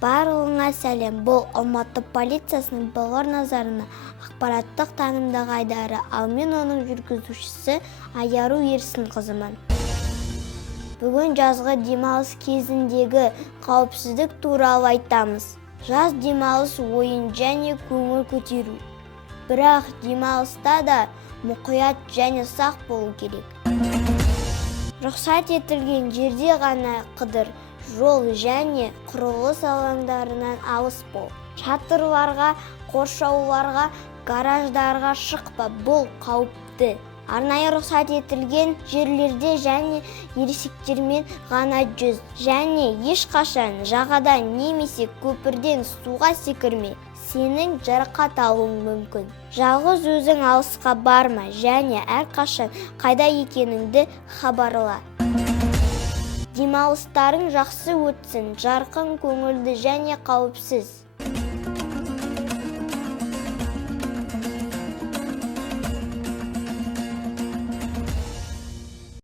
Барлығыңа сәлем. Бұл Алматы полициясының балалар назарына ақпараттық танымдық айдары, ал мен оның жүргізушісі Айару Ерсінқызымын. Бүгін жазғы демалыс кезіндегі қауіпсіздік туралы айтамыз. Жаз демалыс ойын және көңіл көтеру. Бірақ демалыста да мұқият және сақ болу керек. Рұқсат етілген жерде ғана қыдыр, жол және құрылыс алаңдарынан алыс бол. Шатырларға, қоршауларға, гараждарға шықпа, бұл қауіпті. Арнайы рұқсат етілген жерлерде және ересектермен ғана жүз. Және ешқашан жағадан немесе көпірден суға секірме. Сенің жарақат алуың мүмкін. Жалғыз өзің алысқа барма және әрқашан қайда екеніңді хабарла. Демалыстарың жақсы өтсін, жарқын көңілді және қауіпсіз.